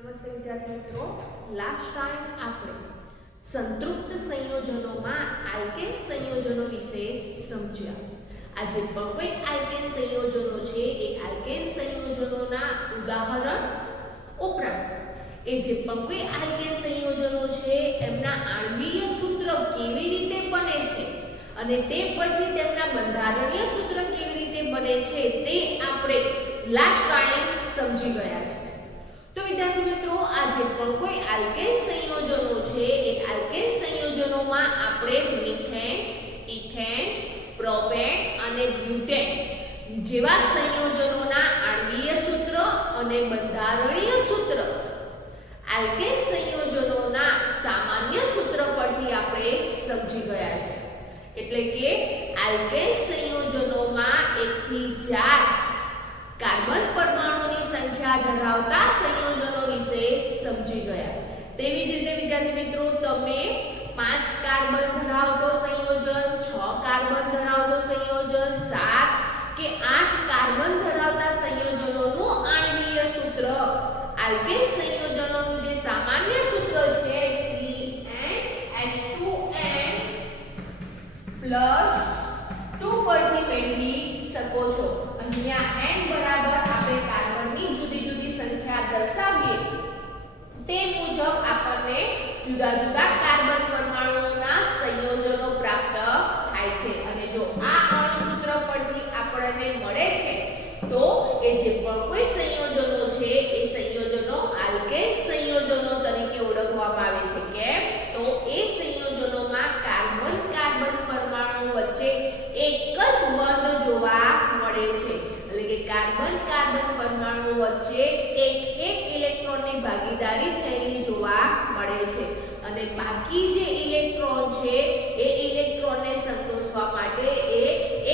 નમસ્તે વિદ્યાર્થી મિત્રો, લાસ્ટ ટાઈમ આપણે સંતૃપ્ત સંયોજનોમાં આલ્કેન સંયોજનો વિશે સમજ્યા. આજે પણ કોઈ આલ્કેન સંયોજનો છે એ આલ્કેન સંયોજનોના ઉદાહરણ ઉપરાંત એ જે પણ કોઈ આલ્કેન સંયોજનો છે એમના આણ્વીય સૂત્ર કેવી રીતે બને છે અને તે પરથી તેમના બંધારણીય સૂત્ર કેવી રીતે બને છે તે આપણે લાસ્ટ ટાઈમ સમજી ગયા છે. તો વિદ્યાર્થી મિત્રો, આજે પણ કોઈ આલ્કેન સંયોજનો છે એ આલ્કેન સંયોજનોમાં આપણે મિથેન, ઇથેન, પ્રોપેન અને બ્યુટેન જેવા સંયોજનોના આણ્વીય સૂત્ર અને બંધારણીય સૂત્ર આલ્કેન સંયોજનોના સામાન્ય સૂત્ર પરથી આપણે સમજી ગયા છે. એટલે કે આલ્કેન સંયોજનોમાં 1 થી 4 કાર્બન પરમાણુની સંખ્યા ધરાવતા સંયોજનો વિશે સમજી ગયા. તેવી જ રીતે વિદ્યાર્થી મિત્રો, તમે 5 કાર્બન ધરાવતો સંયોજન, 6 કાર્બન ધરાવતો સંયોજન, 7 કે 8 કાર્બન ધરાવતા સંયોજનોનું આણ્વીય સૂત્ર આલ્કેન સંયોજનોનું જે સામાન્ય સૂત્ર છે CnH2n+2 પરથી મેળવી શકો છો. અહીંયા n બરાબર આપણે કાર્બનની જુદી જુદી સંખ્યા દર્શાવીએ તે મુજબ આપણને જુદા જુદા કાર્બન પરમાણુઓના સંયોજનો પ્રાપ્ત થાય છે. અને જો આ અણુ સૂત્ર પરથી આપણને મળે છે તો એ જે પણ કોઈ સંયોજનો છે એ સંયોજનો આલ્કેન સંયોજનો તરીકે ઓળખવામાં આવે છે. કેમ? તો એ સંયોજનોમાં કાર્બન કાર્બન પરમાણુ વચ્ચે એક જ બંધ જોવા મળે છે. એટલે કે કાર્બન કાર્બન પરમાણુ વચ્ચે એક ઇલેક્ટ્રોનની ભાગીદારી થયેલી જોવા મળે છે. અને બાકી જે ઇલેક્ટ્રોન છે એ ઇલેક્ટ્રોનને સંતોષવા માટે એ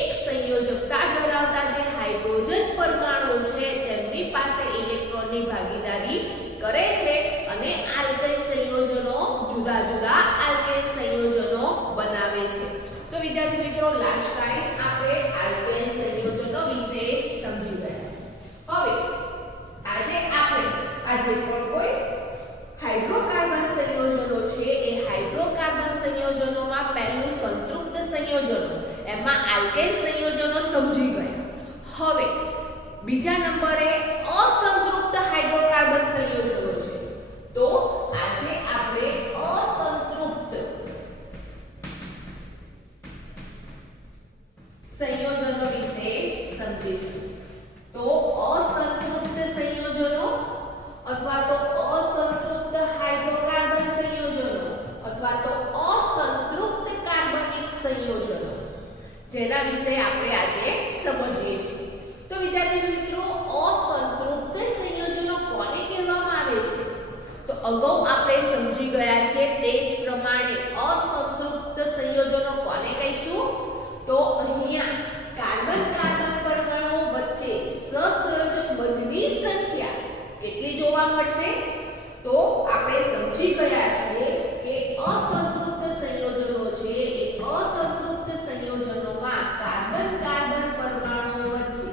એક સંયોજકતા ધરાવતા જે હાઇડ્રોજન પરમાણુ છે તેમની પાસે ઇલેક્ટ્રોનની ભાગીદારી કરે છે અને આલ્કેન સંયોજનો જુદા જુદા આલ્કેન સંયોજનો બનાવે છે. તો વિદ્યાર્થી મિત્રો, લાસ્ટ ટાઈમ આપણે આલ્કેન સંયોજનો વિશે સમજી ગયા છે. હવે આજે પણ કોઈ હાઇડ્રોકાર્બન સંયોજનો છે એ હાઇડ્રોકાર્બન સંયોજનોમાં પહેલું સંતૃપ્ત સંયોજનો, એમાં આલ્કેન સંયોજનો સમજી ગયા. હવે બીજા નંબરે અસંતૃપ્ત હાઇડ્રોકાર્બન સંયોજનો છે. તો આજે આપણે અસંતૃપ્ત સંયોજનો વિશે સમજીશું. તો અસંતૃપ્ત સંયોજનો અથવા તો અસંતૃપ્ત હાઇડ્રોકાર્બન સંયોજનો અથવા તો અસંતૃપ્ત કાર્બનિક સંયોજનો જેના વિશે આપણે આજે સમજીશું. તો વિદ્યાર્થી મિત્રો, અસંતૃપ્ત સંયોજનો કોને કહેવામાં આવે છે? તો અગાઉ આપણે સમજી ગયા છે તે જ પ્રમાણે અસંતૃપ્ત સંયોજનો કોને કહીશું? તો અહીંયા કાર્બન કાર્બન પરમાણુ વચ્ચે સહસંયોજક બંધની સંખ્યા કેટલી જોવા મળશે? તો આપણે સમજી ગયા છીએ કે અસંતૃપ્ત સંયોજનો છે એ અસંતૃપ્ત સંયોજનોમાં કાર્બન કાર્બન પરમાણુ વચ્ચે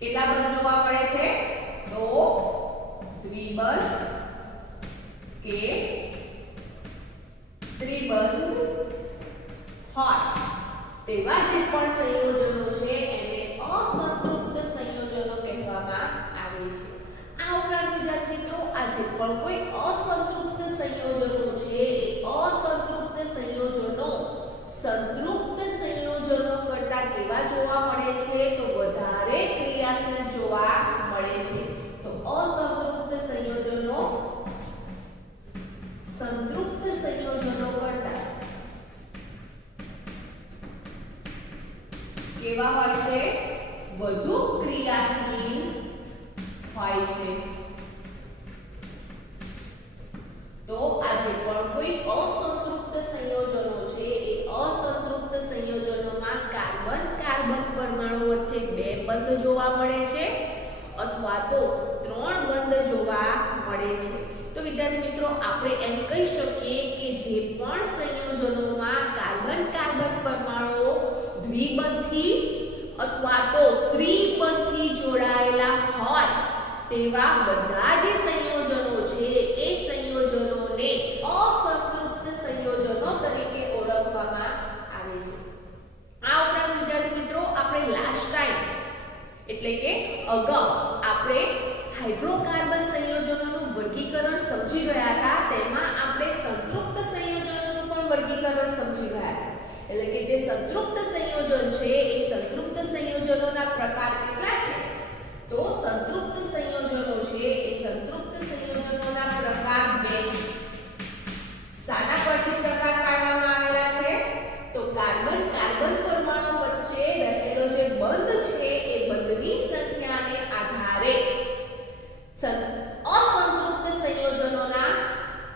કેટલા બંધ જોવા મળે છે? તો દ્વિબંધ કે ત્રિબંધ હોય તેવા જે પણ સંયોજનો છે એને અસંતૃપ્ત સંયોજનો કહેવામાં આવે છે. આ ઉપરાંત વિદ્યાર્થી મિત્રો, આજે પણ કોઈ અસંતૃપ્ત સંયોજનો છે એ અસંતૃપ્ત સંયોજનો સંતૃપ્ત સંયોજનો કરતા કેવા જોવા મળે છે? તો વધારે ક્રિયાશીલ જોવા મળે છે. તો અસંતૃપ્ત સંયોજનો સંતૃપ્ત સંયોજનો કરતા કેવા હોય છે? વધુ ક્રિયાશીલ હોય છે. તો આજે પણ કોઈ અસંતૃપ્ત સંયોજનો છે એ અસંતૃપ્ત સંયોજનોમાં કાર્બન કાર્બન પરમાણુ વચ્ચે 2 બંધ જોવા મળે છે અથવા તો 3 બંધ જોવા મળે છે. તો વિદ્યાર્થી મિત્રો આપણે એમ કહી શકીએ કે જે પણ સંયોજનોમાં કાર્બન કાર્બન પરમાણુઓ દ્વિબંધથી અથવા તો ત્રિબંધથી જોડાયેલા હોય તેવા બધા જે સંયોજનો છે એ સંયોજનોને અસંતૃપ્ત સંયોજનો તરીકે ઓળખવામાં આવે છે. આ ઉપરાંત વિદ્યાર્થી મિત્રો આપણે લાસ્ટ ટાઈમ એટલે કે અગાઉ આપણે હાઇડ્રોકાર્બન સંયોજનોનું વર્ગીકરણ સમજી ગયા હતા. તેમાં આપણે સંતૃપ્ત સંયોજનોનું પણ વર્ગીકરણ સમજી ગયા હતા. એટલે કે જે સંતૃપ્ત સંયોજન છે એ સંતૃપ્ત સંયોજનોના પ્રકાર કેટલા છે? તો સંતૃપ્ત સંયોજનો છે એ સંતૃપ્ત સંયોજનોના પ્રકાર 2 છે. સાના પરથી પ્રકાર પાડવામાં આવેલા છે? તો કાર્બન કાર્બન પરમાણુ વચ્ચે રહેલો જે બંધ છે એ બંધની સંખ્યાને આધારે અસંતૃપ્ત સંયોજનોના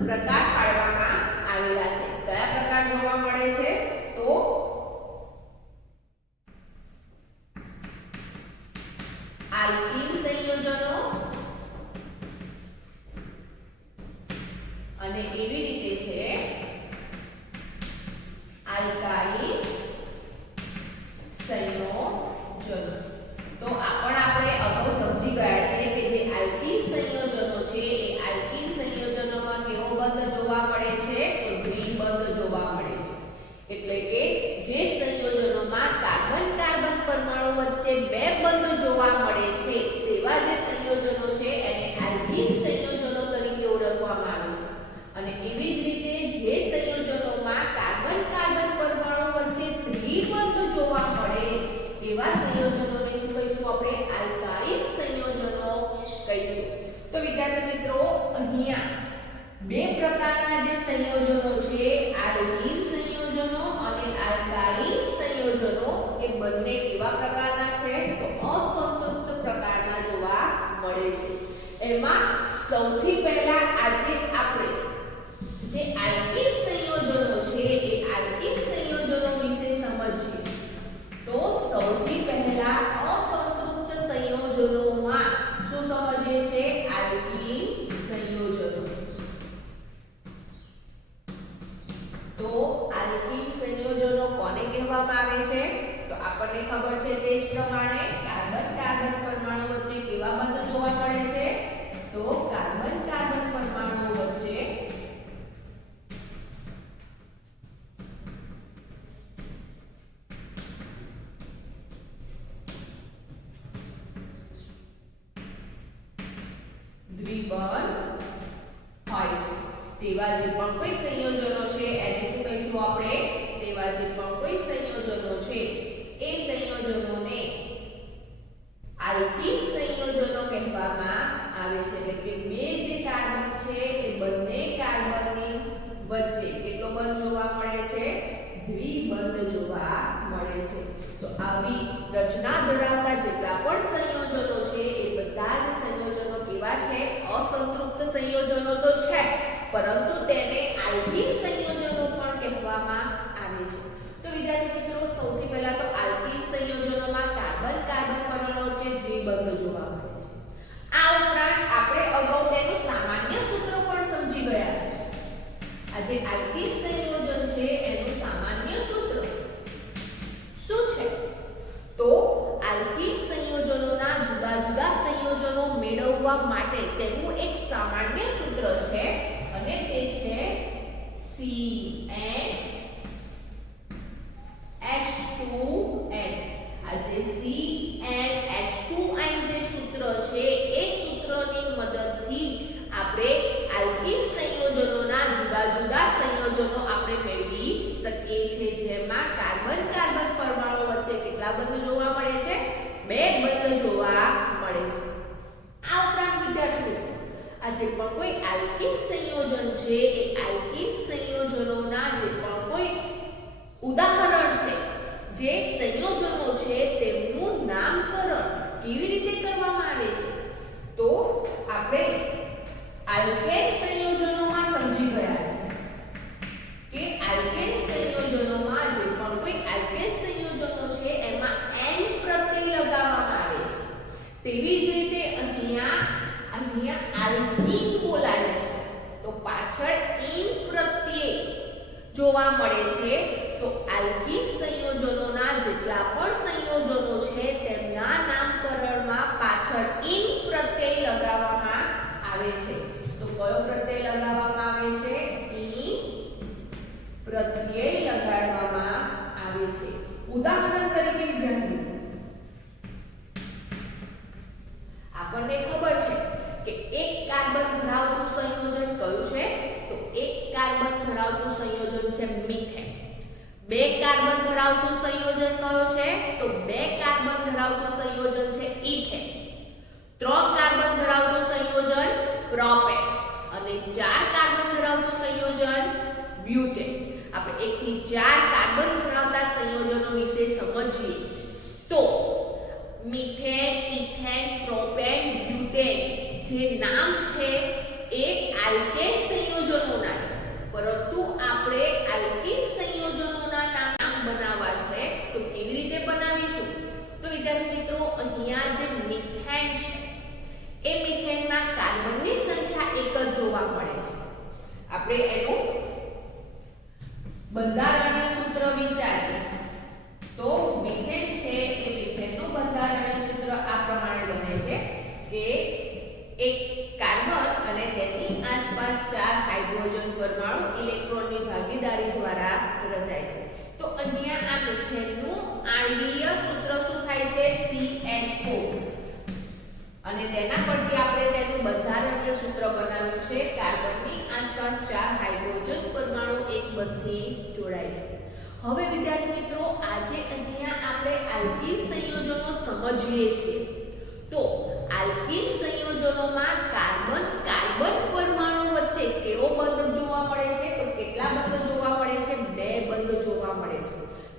પ્રકાર પાડવામાં આવેલા છે. કયા પ્રકાર જોવા મળે છે? તો આલ્કીન સંયોજનો અને એવી રીતે છે આલ્કાઇલ સંયોજનો. તો આપણે અગાઉ સમજી ગયા છે કે જે આલ્કીન સંયોજનો છે એ આલ્કીન સંયોજનોમાં કેવો બંધ જોવા મળે છે? તો દ્વિબંધ જોવા મળે છે. એટલે કે જે સંયોજનોમાં કાર્બન કાર્બન પરમાણુ વચ્ચે 2 બંધ જોવા મળે છે તેવા જે સંયોજનો છે એને આલ્કીન સંયોજનો તરીકે ઓળખવામાં આવે છે. અને એવી જ રીતે જે સંયોજનોમાં કાર્બન કાર્બન પરમાણુ વચ્ચે ત્રિબંધ જોવા મળે એવા સંયોજનોને શું કહીશું? આપણે આલ્કાઇલ સંયોજનો કહીશું. તો વિદ્યાર્થી મિત્રો અહીંયા 2 પ્રકારના જે સંયોજનો છે આલ્કીન સંયોજનો અને આલ્કાઇલ સંયોજનો એ બંને કેવા પ્રકારના છે? તો અસંતૃપ્ત પ્રકારના જોવા મળે છે. એમાં સૌથી પહેલા આજે આપણે જે આલ્કીન સંયોજનો છે એ આલ્કીન સંયોજનો વિશે સમજીએ. તો સૌથી પહેલા અસંતૃપ્ત સંયોજનોમાં શું સમજીએ છે? આલ્કીન સંયોજનો. તો આલ્કીન સંયોજનો કોને કહેવામાં આવે છે? તો આપણને ખબર છે તે જ પ્રમાણે કાર્બન કાર્બન પરમાણુ વચ્ચે કેવા બંધ જોવા મળે છે? તો કાર્બન કાર્બન પરમાણુ વચ્ચે દ્વિબંધ હોય છે. તેવા જે પણ કોઈ સંયોજનો છે એને શું કહીશું આપણે? તેવા જે પણ કોઈ સંયોજનો છે એ સંયોજનોને આલ્કીન સંયોજનો કહેવામાં આવે છે. એટલે કે 2 જે કાર્બન છે એ બંને કાર્બનની વચ્ચે કેટલો બંધ જોવા મળે છે? દ્વિબંધ જોવા મળે છે. તો આવી રચના ધરાવતા જેટલા પણ સંયોજનો છે એ બધા જ સંયોજનો કેવા છે? અસંતૃપ્ત સંયોજનો તો છે, પરંતુ તેને આલ્કીન સંયોજનો પણ કહેવામાં આવે છે. તો વિદ્યાર્થી મિત્રો સૌથી પહેલા તો આલ્કીન સંયોજનોમાં કાર્બન કાર્બન પરમાણુ વચ્ચે દ્વિબંધ જોવા મળે છે. આ ઉપરાંત આપણે અગાઉ તેનું સામાન્ય સૂત્ર પણ સમજી ગયા છે. આ જે આલ્કીન સંયોજન છે એનું સામાન્ય સૂત્ર શું છે? તો આલ્કીન સંયોજનોના જુદા જુદા સંયોજનો મેળવવા માટે તેનું એક સામાન્ય સૂત્ર છે અને તે છે CnH2n. આ જે CnH2n જે સૂત્ર છે એ સૂત્રની મદદથી આપણે આલ્કીન સંયોજનોના જુદા જુદા સંયોજનો આપણે મેળવી શકીએ છીએ. જેમાં કાર્બન કાર્બન પરમાણુ વચ્ચે કેટલા બંધ જોવા મળે છે? 2 બંધ જોવા મળે છે. આ ઉપરાંત વિદ્યાર્થી મિત્રો આ જે પણ કોઈ આલ્કીન સંયોજન છે એ આલ્કીન સંયોજનોના જે પણ કોઈ ઉદાહરણ છે, જે સંયોજનો છે તેમનું નામકરણ કેવી રીતે કરવામાં આવે છે? તો આપણે આલ્કેન સંયોજનોમાં સમજી ગયા છે કે આલ્કેન સંયોજનોમાં જે પણ કોઈ આલ્કેન સંયોજનો છે એમાં n પ્રત્યય લગાવવામાં આવે છે. તેવી જ રીતે અહીંયા આલ્કીન બોલાય છે. તો પાછળ ઇન પ્રત્યય જોવા મળે છે. તો આલ્કિન સંયોજનોના જેટલા પણ સંયોજનો છે તેમના નામકરણમાં પાછળ ઇન પ્રત્યય લગાવવામાં આવે છે. તો કયો પ્રત્યય લગાવવામાં આવે છે? ઇન પ્રત્યય લગાડવામાં આવે છે. ઉદાહરણ તરીકે વિદ્યાર્થી આપણને ખબર છે કે એક કાર્બન ધરાવતું સંયોજન કયું છે? તો એક કાર્બન ધરાવતું સંયોજન છે મિથેન. બે કાર્બન ધરાવતું સંયોજન કયું છે? તો બે કાર્બન ધરાવતું સંયોજન છે ઇથેન. ત્રણ કાર્બન ધરાવતું સંયોજન પ્રોપેન અને ચાર કાર્બન ધરાવતું સંયોજન બ્યુટેન. આપણે 1 થી 4 કાર્બન ધરાવતા સંયોજનો વિશે સમજીએ તો મિથેન, ઇથેન, પ્રોપેન, બ્યુટેન જે નામ છે એ આલ્કેન સંયોજનોના છે, પરંતુ આપણે આલ્કિન સંયોજનોના નામ બનાવવા છે તો કેવી રીતે બનાવીશું? તો વિદ્યાર્થી મિત્રો અહીંયા જે મિથેન છે એ મિથેનમાં કાર્બનની સંખ્યા એક જ જોવા મળે છે. આપણે એનું બંધારણીય સૂત્ર વિચારીએ તો મિથેન છે એ મિથેનનું બંધારણીય સૂત્ર આ પ્રમાણે બને છે કે એક કાર્બન અને તેની આસપાસ 4 હાઇડ્રોજન પરમાણુ ઇલેક્ટ્રોનની ભાગીદારી દ્વારા રચાય છે. તો અહીંયા આ મિથેનનું આણ્વીય સૂત્ર શું થાય છે? CH4 અને તેના પરથી આપણે તેનું બંધારણીય સૂત્ર બનાવ્યું છે કાર્બનની આસપાસ 4 હાઇડ્રોજન પરમાણુ એકબંધથી જોડાય છે. હવે વિદ્યાર્થી મિત્રો આજે અહીંયા આપણે આલ્કિન સંયોજનો સમજીએ છીએ. તો આલ્કિન સંયોજનોમાં કાર્બન કાર્બન પરમાણુ વચ્ચે કેવો બંધ જોવા મળે છે? તો કેટલા બંધ જોવા મળે છે? 2 બંધ જોવા મળે છે.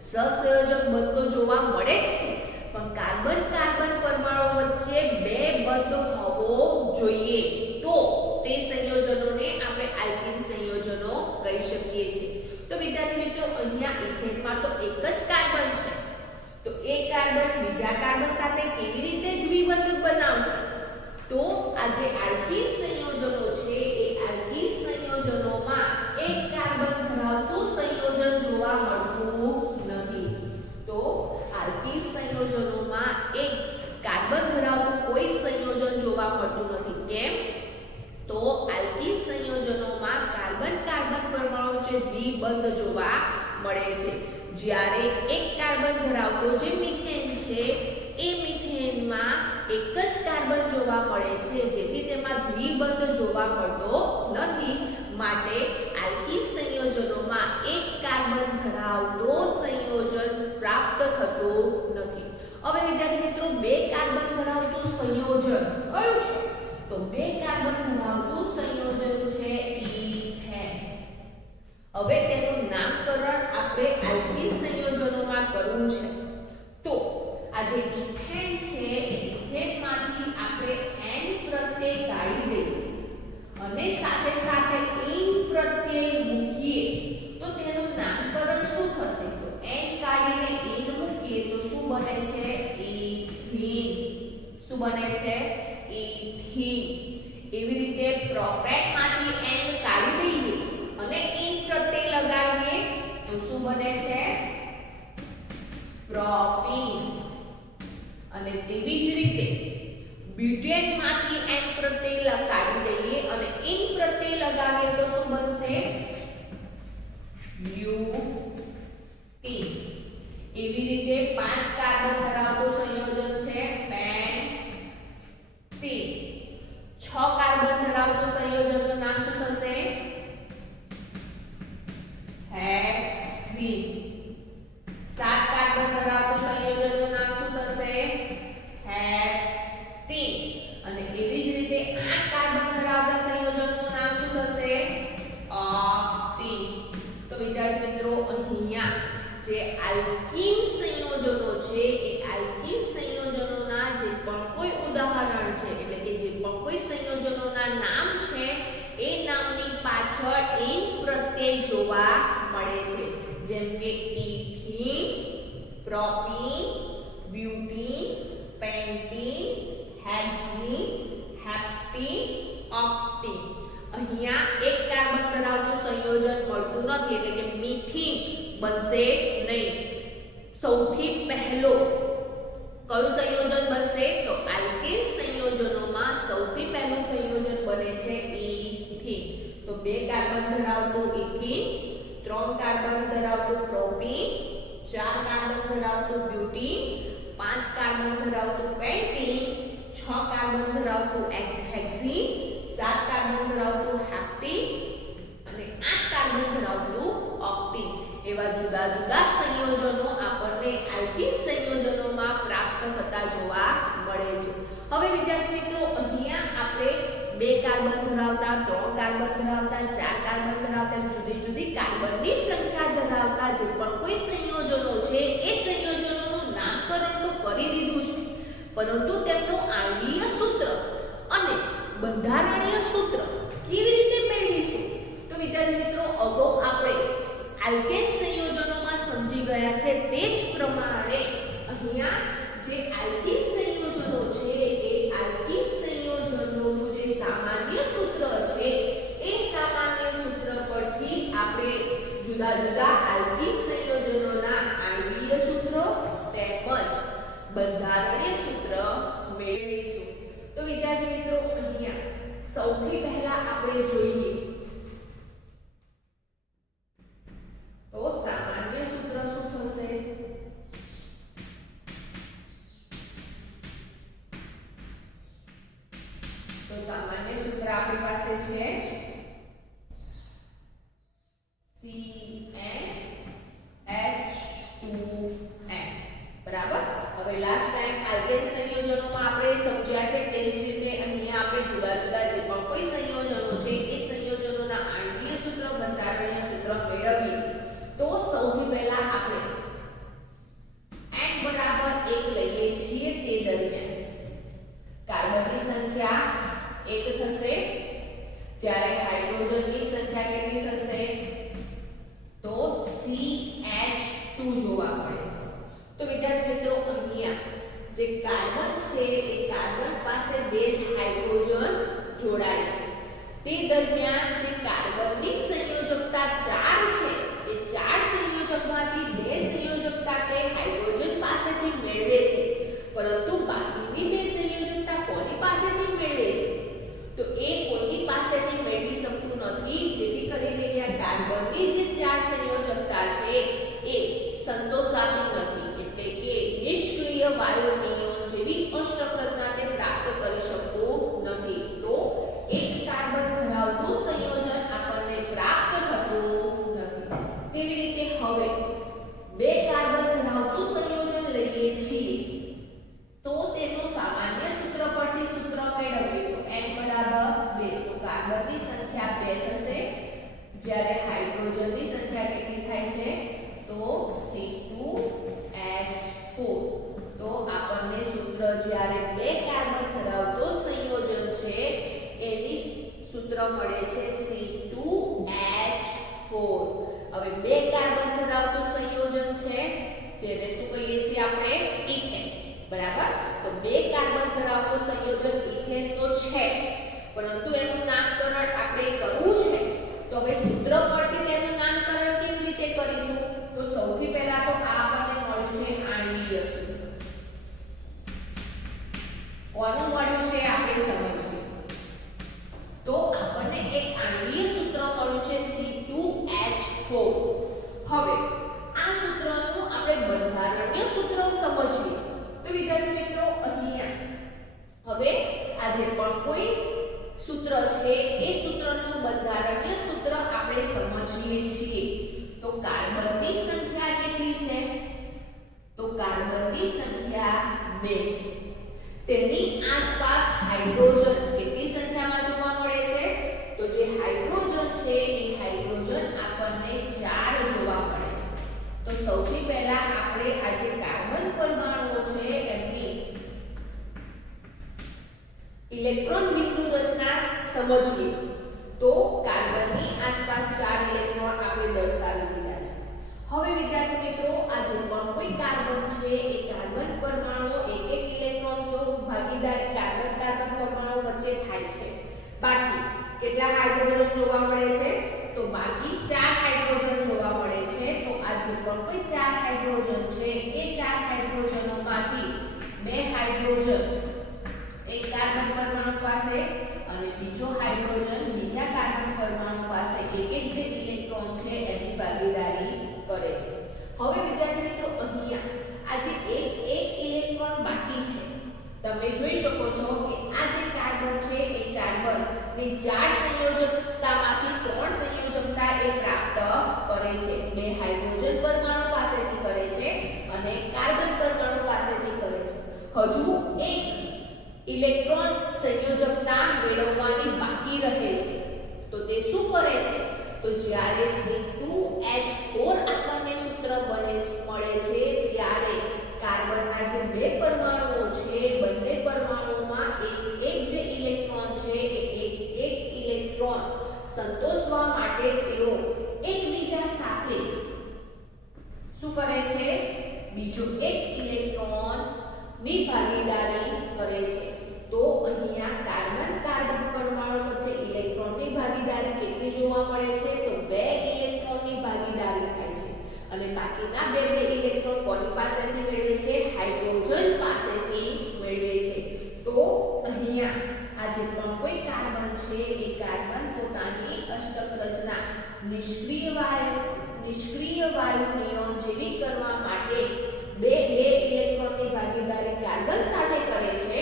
સહસંયોજક બંધ તો જોવા મળે જ છે, પણ કાર્બન કાર્બન પરમાણુ વચ્ચે 2 બંધ હોવો જોઈએ. તો તે સંયોજનોને આપણે આલ્કિન સંયોજનો કહી શકીએ છીએ. તો વિદ્યાર્થી મિત્રો અહીંયા ઇથેનમાં તો એક જ કાર્બન છે, તો એક કાર્બન બીજા કાર્બન સાથે કેવી રીતે દ્વિબંધક બનાવશે? તો આ જે આલ્કિન સંયોજનો છે એ આલ્કિન સંયોજનોમાં એક કાર્બન ધરાવતું સંયોજન જોવા મળતું નથી. તો આલ્કિન સંયોજનોમાં એક કાર્બન ધરાવતું કોઈ સંયોજન જોવા મળતું નથી. કેમ? તો આલ્કિન સંયોજનોમાં કાર્બન કાર્બન પરમાણુ જે દ્વિબંધ જોવા મળે છે, જ્યારે એક કાર્બન ધરાવતો જે મિથેન છે એ મિથેનમાં એક જ કાર્બન જોવા મળે છે, જેથી તેમાં દ્વિબંધ જોવા મળતો નથી. માટે આલ્કિન સંયોજનોમાં એક કાર્બન ધરાવતો સંયોજન પ્રાપ્ત થતો નથી. હવે વિદ્યાર્થી મિત્રો બે કાર્બન ધરાવતું સંયોજન કયું છે? તો બે કાર્બન ધરાવતું સંયોજન છે ઇથેન. હવે તેનું નામકરણ આપણે આલ્કિન સંયોજનોમાં કરવું છે. તો આ જે ઇથેન છે એ ઇથેનમાંથી આપણે n પ્રત્યય કાઢી દઈએ અને સાથે સાથે ઇન પ્રત્યય મૂકીએ તો તેનું નામકરણ શું થશે? તો n કાઢીને ઇન મૂકીએ તો શું બને છે? ઇથીન. શું બને છે? ઇથીન. એવી રીતે પ્રોપેનમાંથી n કાઢી દઈએ અને ઇન પ્રત્યય લગાવીએ તો શું બને છે? પ્રોપીન. અને તેવી જ રીતે બ્યુટેનમાંથી n પ્રત્યય કાઢી દઈએ અને ઇન પ્રત્યય લગાવીએ તો શું બનશે? બ્યુટીન. એવી રીતે 5 કાર્બન ધરાવતું સંયોજન છે પેન્ટીન. 6 કાર્બન ધરાવતું સંયોજનનું નામ શું થશે? હેક્સીન. 7 કાર્બન ધરાવતું સંયોજનનું નામ શું થશે? હેપ્ટીન. અને એવી જ રીતે 8 કાર્બન ધરાવતા સંયોજનનું નામ શું થશે? ઓક્ટીન. તો વિદ્યાર્થી મિત્રો અહીંયા જે આલ્કિન સંયોજનો છે એ આલ્કિન સંયોજનોના જે પણ કોઈ ઉદાહરણ છે, એટલે કે જે પણ કોઈ સંયોજનોના નામ છે એ નામની પાછળ ઇન પ્રત્યય જોવા મળે છે. જેમ કે ઇથીન, પ્રોપીન, બ્યુટીન, પેન્ટીન, હેક્સીન, હેપ્ટીન, ઓક્ટીન. અહીંયા એક બનશે નહીં. સૌથી પહેલો કયું સંયોજન બનશે? તો આલ્કેન સંયોજનોમાં સૌથી પહેલું સંયોજન બને છે ઇથીન. તો 2 કાર્બન ધરાવતું ઇથીન, 3 કાર્બન ધરાવતું પ્રોપીન, 4 કાર્બન ધરાવતું બ્યુટીન, 5 કાર્બન ધરાવતું પેન્ટીન, 6 કાર્બન ધરાવતું હેક્સીન, 7 કાર્બન ધરાવતું હેપ્ટીન અને 8 કાર્બન ધરાવતું ઓક્ટીન. એવા જુદા જુદા સંયોજનો આપણને આલ્કીન સંયોજનોમાં પ્રાપ્ત થતા જોવા મળે છે. હવે વિદ્યાર્થી મિત્રો, અહીંયા આપણે 2 કાર્બન ધરાવતા, 3 કાર્બન ધરાવતા, 4 કાર્બન ધરાવતા જુદી જુદી કાર્બનની સંખ્યા ધરાવતા જે પણ કોઈ સંયોજનો છે એ સંયોજનોનું નામકરણ તો કરી દીધું છે, પરંતુ તેમનું આણ્વીય સૂત્ર અને બંધારણીય સૂત્ર કેવી રીતે મેળવીશું? તો વિદ્યાર્થી મિત્રો, અગાઉ આપણે આલ્કેન સંયોજનોમાં સમજી ગયા છે તે જ પ્રમાણે અહીંયા જે આલ્કીન સંયોજનો છે એ આલ્કીન સંયોજનોનું જે સામાન્ય સૂત્ર છે એ સામાન્ય સૂત્ર પરથી આપણે જુદા જુદા આલ્કીન સંયોજનોના આણ્વીય સૂત્રો તેમજ બંધારણીય સૂત્ર મેળવીશું. તો વિદ્યાર્થી મિત્રો, અહીંયા સૌથી પહેલા આપણે જોઈએ તો સામાન્ય સૂત્ર શું થશે? તો સામાન્ય સૂત્ર આપણી પાસે છે CnH2n. બરાબર. હવે લાસ્ટ ટાઈમ આલ્કેન સંયોજનોમાં આપણે સમજ્યા છે તેવી જ રીતે અહીંયા આપણે જુદા જુદા જે પણ કોઈ સંયોજનો છે એ સંયોજનોના આણ્વીય સૂત્ર, બંધારણીય સૂત્ર મેળવીએ. તો સૌથી પહેલા આપણે n બરાબર 1 લઈએ છીએ તે દરમિયાન કાર્બનની સંખ્યા 1 થશે, જ્યારે હાઇડ્રોજનની સંખ્યા કેટલી થશે? તો CH2 જોવા મળે છે. તો વિદ્યાર્થી મિત્રો, અહીંયા જે કાર્બન છે એ કાર્બન પાસે 2 જ હાઇડ્રોજન જોડાય છે. તે દરમિયાન જે કાર્બનની સંયોજકતા 4 છે એ 4 સંયોજકમાંથી 2 સંયોજકતા તે હાઇડ્રોજન પાસેથી મેળવે છે, પરંતુ બાકીની 2 સંયોજકતા કોની પાસેથી મેળવે છે? તો એ કોની પાસેથી મેળવી શકતું નથી, જેથી કરીને અહીંયા કાર્બનની જે 4 સંયોજકતા છે એ સંતોષાતી નથી, એટલે કે નિષ્ક્રિય વાયુ નિયોન જેવી અષ્ટક તે પ્રાપ્ત કરી શકતું નથી. તો એક કાર્બન ધરાવતું સંયોજન આપણને પ્રાપ્ત થતું નથી. તેવી રીતે હવે 2 કાર્બન ધરાવતું સંયોજન લઈએ છીએ તો તેનું સામાન્ય સૂત્ર પરથી સૂત્ર મેળવીએ તો n બરાબર 2. તો કાર્બનની સંખ્યા 2 થશે, જ્યારે હાઇડ્રોજનની સંખ્યા કેટલી થાય છે? તો C2H4. તો આપણને સૂત્ર જ્યારે 2 કાર્બન ધરાવતો સંયોજન છે એની સૂત્ર મળે છે C2H4. હવે 2 કાર્બન ધરાવતું સંયોજન છે જેને શું કહીએ છીએ આપણે? ઇથેન. બરાબર. તો 2 કાર્બન ધરાવતું સંયોજન ઇથેન તો છે, પરંતુ એનું નામકરણ આપણે કરવું છે. તો હવે સૂત્ર પરથી તેનું નામકરણ કેવી રીતે કરીશું? તો સૌથી પહેલા તો આ આપણને મળ્યું છે આણ્વીય સૂત્ર. કોનું મળ્યું છે આપણે સમજીએ. તો આપણને એક આણ્વીય સૂત્ર મળ્યું છે C2H4. હવે આ સૂત્રનું આપણે બંધારણીય સૂત્ર સમજીએ. તો વિદ્યાર્થી મિત્રો, અહીંયા હવે આ જે પણ કોઈ સૂત્ર છે એ સૂત્રનું બંધારણીય સૂત્ર આપણે સમજીએ છીએ. તો કાર્બનની સંખ્યા કેટલી છે? તો કાર્બનની સંખ્યા 2 છે. તેની આસપાસ હાઇડ્રોજન કેટલી સંખ્યામાં જોવા મળે છે? તો જે હાઇડ્રોજન છે એ હાઇડ્રોજન આપણને 4 જોવા મળે છે. તો સૌથી પહેલા આપણે આ જે કાર્બન પરમાણુઓ છે એમની ઇલેક્ટ્રોન બિંદુ રચના સમજીએ. તો કાર્બનની આસપાસ 4 ઇલેક્ટ્રોન આપણે દર્શાવી દીધા છે. હવે વિદ્યાર્થી મિત્રો, આ જે પણ કોઈ કાર્બન છે એ કાર્બન પરમાણુ એક ઇલેક્ટ્રોન તો ભાગીદારી કાર્બન પરમાણુ વચ્ચે થાય છે. બાકી કેટલા હાઇડ્રોજન જોવા મળે છે? તો બાકી 4 હાઇડ્રોજન જોવા મળે છે. તો આ જે પણ કોઈ 4 હાઇડ્રોજન છે એ 4 હાઇડ્રોજનોમાંથી 2 હાઇડ્રોજન એક કાર્બન પરમાણુ પાસે અને બીજો હાઇડ્રોજન બીજા કાર્બન પરમાણુ પાસે એક એક જે ઇલેક્ટ્રોન છે એની ભાગીદારી કરે છે. હવે વિદ્યાર્થી મિત્રો અહીંયા આ જે એક ઇલેક્ટ્રોન બાકી છે તમે જોઈ શકો છો કે આ જે કાર્બન છે એ કાર્બન ની 4 સંયોજકતામાંથી 3 સંયોજકતા એ પ્રાપ્ત કરે છે. 2 હાઇડ્રોજન પરમાણુ પાસેથી કરે છે અને કાર્બન પરમાણુ પાસેથી કરે છે. હજુ એક ઇલેક્ટ્રોન સંયોજકતા મેળવવાની બાકી રહે છે. તો તે શું કરે છે? તો જ્યારે C2H4 આપણને સૂત્ર મળે છે ત્યારે કાર્બનના જે 2 પરમાણુઓ છે બંને પરમાણુઓમાં એક જે ઇલેક્ટ્રોન છે એ એક ઇલેક્ટ્રોન સંતોષવા માટે તેઓ એકબીજા સાથે જ શું કરે છે? બીજો એક ઇલેક્ટ્રોન ની ભાગીદારી કરે છે. તો અહીંયા કાર્બન કાર્બન પરમાણુ વચ્ચે ઇલેક્ટ્રોનની ભાગીદારી કેટલી જોવા મળે છે? તો 2 ઇલેક્ટ્રોનની ભાગીદારી થાય છે અને બાકીના 2 ઇલેક્ટ્રોન કોની પાસેથી મેળવે છે? હાઇડ્રોજન પાસેથી મેળવે છે. તો અહીંયા આ જે પણ કોઈ કાર્બન છે એ કાર્બન પોતાની અષ્ટક રચના નિષ્ક્રિય વાયુ નિયોન જેવી કરવા માટે 2 ઇલેક્ટ્રોનની ભાગીદારી કાર્બન સાથે કરે છે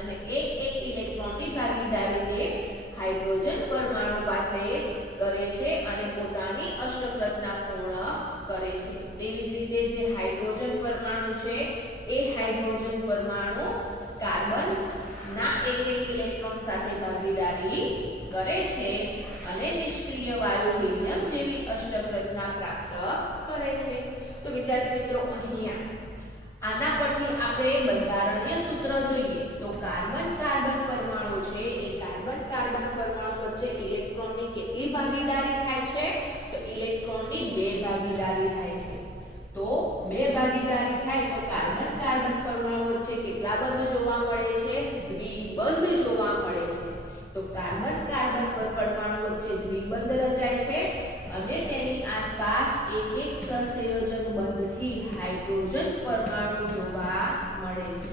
અને એક ઇલેક્ટ્રોનની ભાગીદારી તે હાઇડ્રોજન પરમાણુ પાસે કરે છે અને પોતાની અષ્ટક રચના પૂર્ણ કરે છે. તેવી જ રીતે જે હાઇડ્રોજન પરમાણુ છે એ હાઇડ્રોજન પરમાણુ કાર્બન ના એક ઇલેક્ટ્રોન સાથે ભાગીદારી કરે છે અને નિષ્ક્રિય વાયુ હિલિયમ જેવી અષ્ટક રચના પ્રાપ્ત કરે છે. તો વિદ્યાર્થી મિત્રો અહીંયા આના પરથી આપણે બંધારણીય સૂત્ર જોઈએ તો કાર્બન કાર્બન પરમાણુ છે એ કાર્બન કાર્બન પરમાણુ વચ્ચે ઇલેક્ટ્રોનની કેટલી ભાગીદારી થાય છે? તો ઇલેક્ટ્રોનની 2 ભાગીદારી થાય છે. તો 2 ભાગીદારી થાય તો કાર્બન કાર્બન પરમાણુ વચ્ચે કેટલા બંધ જોવા મળે છે? દ્વિબંધ જોવા મળે છે. તો કાર્બન કાર્બન પરમાણુ વચ્ચે દ્વિબંધ રચાય છે અને તેની આસપાસ એક સહસંયોજક બંધથી હાઇડ્રોજન પરમાણુ જોવા મળે છે.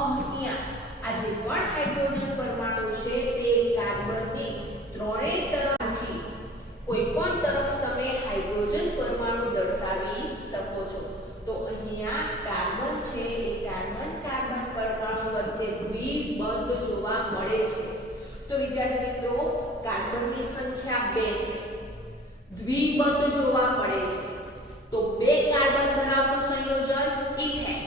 અહીંયા આ જે પણ હાઇડ્રોજન પરમાણુ છે તે કાર્બનની ત્રણેય તરફથી કોઈ પણ તરફ તમે હાઇડ્રોજન પરમાણુ દર્શાવી શકો છો. તો અહીંયા કાર્બન છે એ કાર્બન કાર્બન પરમાણુ વચ્ચે દ્વિબંધ જોવા મળે છે. તો વિદ્યાર્થી મિત્રો કાર્બનની સંખ્યા 2 છે. દ્વિબંધ જોવા મળે છે. તો 2 કાર્બન ધરાવતું સંયોજન ઇથેન,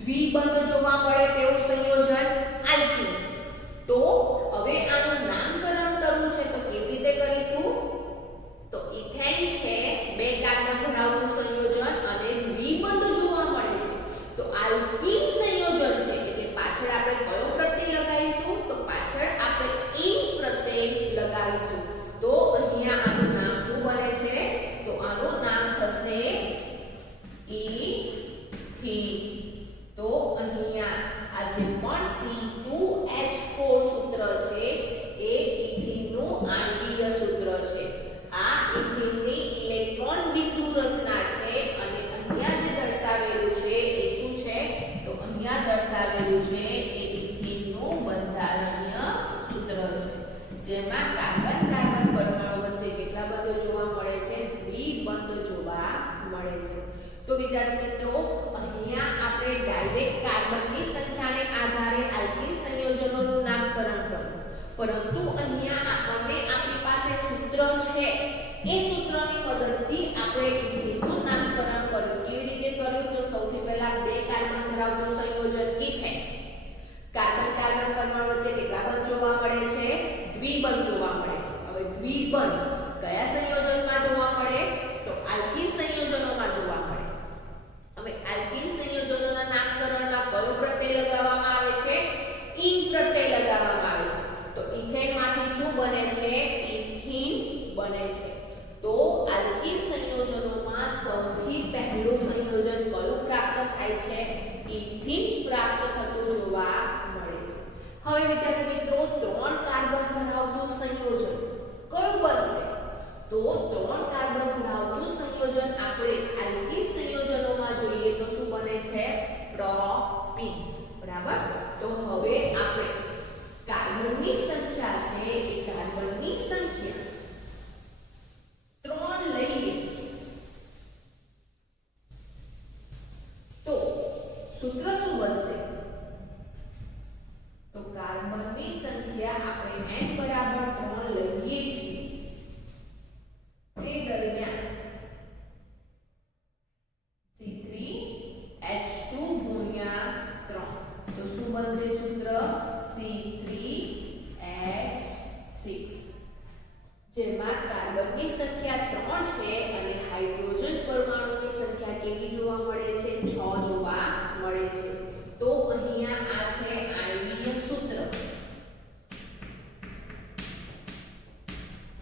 દ્વિબંધ જોવા મળે તેવું સંયોજન આલ્કીન. તો હવે આનું નામકરણ કરવું છે તો કેવી રીતે કરીશું? તો ઇથેન છે 2 કાર્બન ધરાવતું સંયોજન અને દ્વિબંધ જોવા મળે છે. તો આલ્કીન સંયોજન છે એટલે પાછળ આપણે કયો પ્રત્યય લગાવીશું? તો પાછળ આપણે ઇન પ્રત્યય લગાવીશું. તો અહીંયા આનું નામ શું બને છે? તો આનું નામ થશે ઇથીન. તો અહીંયા આ જે પણ C2H4 સૂત્ર છે એ ઇથીનનું આણ્વીય સૂત્ર છે. આ ઇથીનની ઇલેક્ટ્રોન બિંદુ રચના છે અને અહીંયા જે દર્શાવેલું છે એ શું છે? તો અહીંયા દર્શાવેલું છે એ ઇથીનનું બંધારણીય સૂત્ર છે જેમાં કાર્બન કાર્બન પરમાણુ વચ્ચે કેટલા બંધ જોવા મળે છે? દ્વિબંધ જોવા મળે છે. તો વિદ્યાર્થી મિત્રો અહીંયા આપણે ડાયરેક્ટ કાર્બનની સંખ્યાને આધારે આલ્કીન સંયોજનોનું નામકરણ કર્યું, પરંતુ અહીંયા આપણને આપણી પાસે સૂત્ર છે એ સૂત્રની મદદથી આપણે ઇથીનનું નામકરણ કર્યું. કેવી રીતે કર્યું? તો સૌથી પહેલા 2 કાર્બન ધરાવતું સંયોજન ઇથેન, કાર્બન કાર્બન પરમાણુ વચ્ચે કેટલા બંધ જોવા મળે છે? દ્વિબંધ જોવા મળે છે. હવે દ્વિબંધ કયા સંયોજનમાં જોવા મળે? તો આલ્કીન સંયોજનોમાં જોવા મળે. હવે આલ્કીન સંયોજનોના નામકરણમાં કયો પ્રત્યય લગાવવામાં આવે છે? ઇન પ્રત્યય લગાવવામાં આવે છે. તો ઇથેનમાંથી શું બને છે? ઇથીન બને છે. તો આલ્કીન સંયોજનોમાં સૌથી પહેલું સંયોજન કયું પ્રાપ્ત થાય છે? ઇથીન પ્રાપ્ત થતું જોવા મળે છે. હવે વિદ્યાર્થી મિત્રો 3 કાર્બન ધરાવતું સંયોજન કયું બનશે? તો 3 કાર્બન ધરાવતું સંયોજન આપણે સંખ્યા આપણે n બરાબર 3 લઈએ છીએ તે દરમિયાન C3H2 ગુણ્યા 3 તો શું બનશે સૂત્ર C3H6 જેમાં કાર્બનની સંખ્યા 3 છે અને હાઇડ્રોજન પરમાણુની સંખ્યા કેવી જોવા મળે છે 6 જોવા મળે છે તો અહીંયા આ છે આણ્વીય સૂત્ર